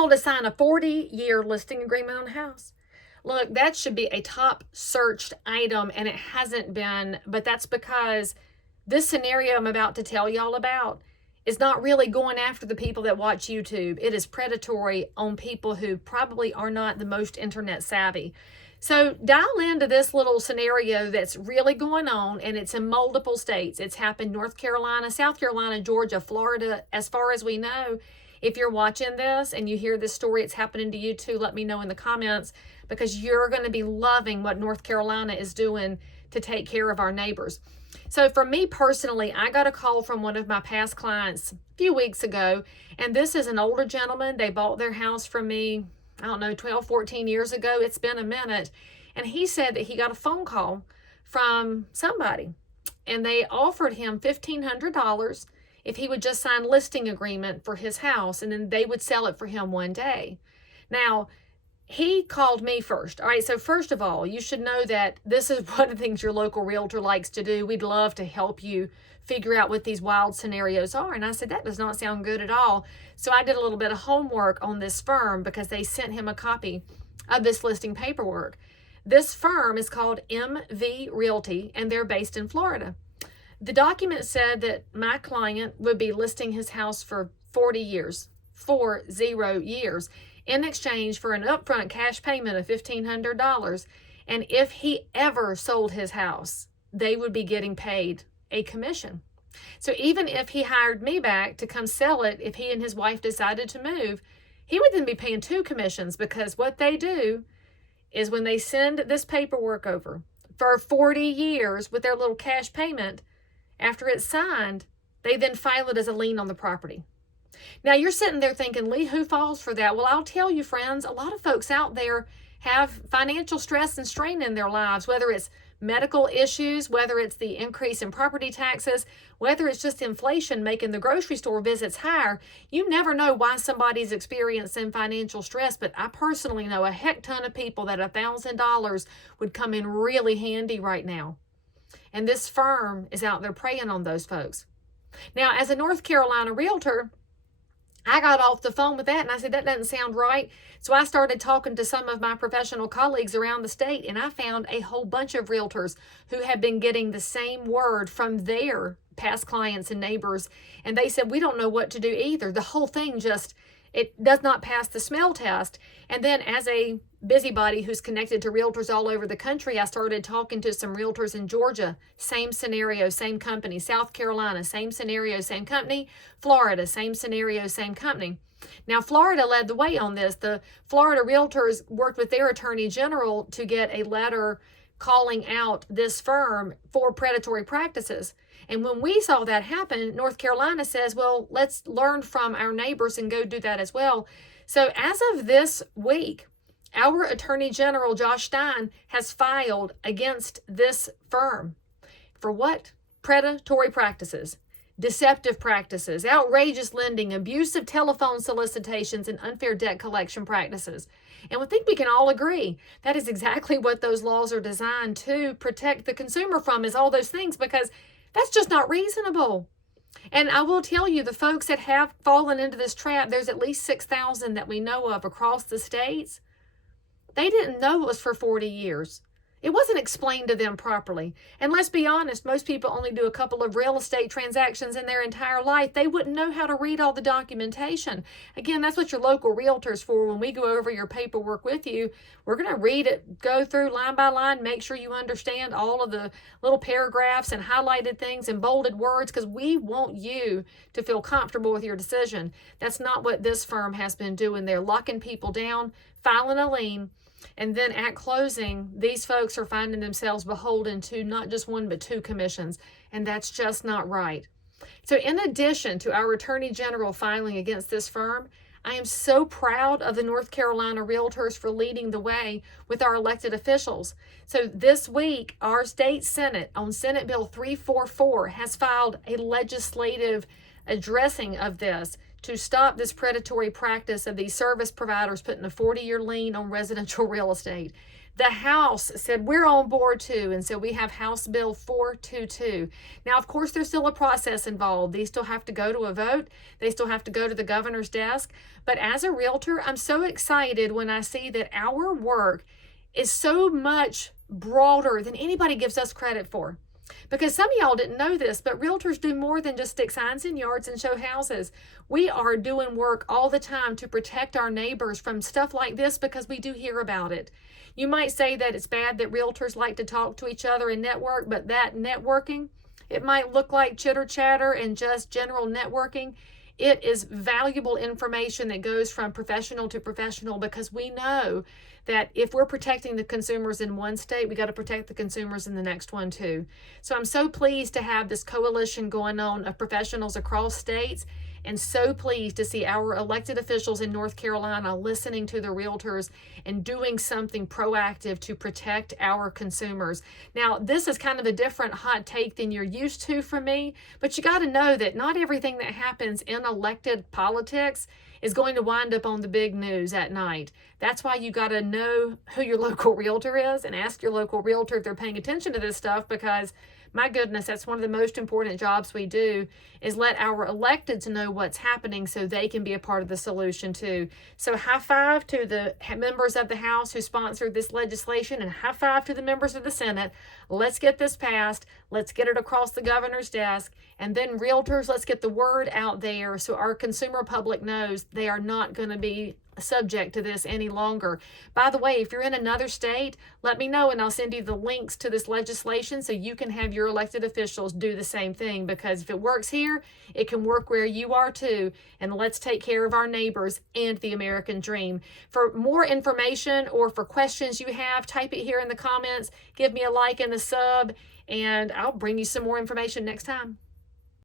normal to sign a 40-year listing agreement on a house. Look, that should be a top searched item, and it hasn't been, but that's because this scenario I'm about to tell y'all about is not really going after the people that watch YouTube. It is predatory on people who probably are not the most internet savvy. So dial into this little scenario that's really going on, and it's in multiple states. It's happened North Carolina, South Carolina, Georgia, Florida, as far as we know. If you're watching this and you hear this story, it's happening to you too, let me know in the comments, because you're going to be loving what North Carolina is doing to take care of our neighbors. So for me personally, I got a call from one of my past clients a few weeks ago, and this is an older gentleman. They bought their house from me, I don't know, 12, 14 years ago. It's been a minute. And he said that he got a phone call from somebody, and they offered him $1,500 if he would just sign listing agreement for his house, and then they would sell it for him one day. Now, he called me first. All right, so first of all, you should know that this is one of the things your local realtor likes to do. We'd love to help you figure out what these wild scenarios are. And I said, that does not sound good at all. So I did a little bit of homework on this firm because they sent him a copy of this listing paperwork. This firm is called MV Realty, and they're based in Florida. The document said that my client would be listing his house for 40 years, 40 years, in exchange for an upfront cash payment of $1,500. And if he ever sold his house, they would be getting paid a commission. So even if he hired me back to come sell it, if he and his wife decided to move, he would then be paying 2 commissions, because what they do is when they send this paperwork over for 40 years with their little cash payment, after it's signed, they then file it as a lien on the property. Now you're sitting there thinking, Leigh, who falls for that? Well, I'll tell you, friends, a lot of folks out there have financial stress and strain in their lives, whether it's medical issues, whether it's the increase in property taxes, whether it's just inflation making the grocery store visits higher. You never know why somebody's experiencing financial stress, but I personally know a heck ton of people that $1,000 would come in really handy right now. And this firm is out there preying on those folks. Now, as a North Carolina realtor, I got off the phone with that and I said, that doesn't sound right. So I started talking to some of my professional colleagues around the state, and I found a whole bunch of realtors who had been getting the same word from their past clients and neighbors. And they said, we don't know what to do either. The whole thing just, it does not pass the smell test. And then as a busybody who's connected to realtors all over the country, I started talking to some realtors in Georgia, same scenario, same company. South Carolina, same scenario, same company. Florida, same scenario, same company. Now, Florida led the way on this. The Florida realtors worked with their attorney general to get a letter calling out this firm for predatory practices. And when we saw that happen, North Carolina says, well, let's learn from our neighbors and go do that as well. So as of this week, our Attorney General, Josh Stein, has filed against this firm for what? Predatory practices, deceptive practices, outrageous lending, abusive telephone solicitations, and unfair debt collection practices. And we think we can all agree that is exactly what those laws are designed to protect the consumer from, is all those things, because that's just not reasonable. And I will tell you, the folks that have fallen into this trap, there's at least 6,000 that we know of across the states. They didn't know it was for 40 years. It wasn't explained to them properly. And let's be honest, most people only do a couple of real estate transactions in their entire life. They wouldn't know how to read all the documentation. Again, that's what your local realtor's for. When we go over your paperwork with you, we're going to read it, go through line by line, make sure you understand all of the little paragraphs and highlighted things and bolded words, because we want you to feel comfortable with your decision. That's not what this firm has been doing. They're locking people down, filing a lien, and then at closing, these folks are finding themselves beholden to not just 1, but 2 commissions. And that's just not right. So in addition to our Attorney General filing against this firm, I am so proud of the North Carolina realtors for leading the way with our elected officials. So this week, our state Senate on Senate Bill 344 has filed a legislative addressing of this to stop this predatory practice of these service providers putting a 40-year lien on residential real estate. The House said we're on board too, and so we have House Bill 422. Now, of course, there's still a process involved. These still have to go to a vote. They still have to go to the governor's desk. But as a realtor, I'm so excited when I see that our work is so much broader than anybody gives us credit for. Because some of y'all didn't know this, but realtors do more than just stick signs in yards and show houses. We are doing work all the time to protect our neighbors from stuff like this because we do hear about it. You might say that it's bad that realtors like to talk to each other and network, but that networking, it might look like chitter chatter and just general networking. It is valuable information that goes from professional to professional because we know that if we're protecting the consumers in one state, we got to protect the consumers in the next one too. So I'm so pleased to have this coalition going on of professionals across states, and so pleased to see our elected officials in North Carolina listening to the realtors and doing something proactive to protect our consumers. Now, this is kind of a different hot take than you're used to from me, but you got to know that not everything that happens in elected politics is going to wind up on the big news at night. That's why you got to know who your local realtor is and ask your local realtor if they're paying attention to this stuff, because my goodness, that's one of the most important jobs we do, is let our electeds know what's happening so they can be a part of the solution too. So high five to the members of the House who sponsored this legislation, and high five to the members of the Senate. Let's get this passed. Let's get it across the governor's desk. And then realtors, let's get the word out there so our consumer public knows they are not going to be subject to this any longer. By the way, if you're in another state, let me know and I'll send you the links to this legislation so you can have your elected officials do the same thing, because if it works here, it can work where you are too. And let's take care of our neighbors and the American dream. For more information or for questions you have, type it here in the comments, give me a like and a sub, and I'll bring you some more information next time.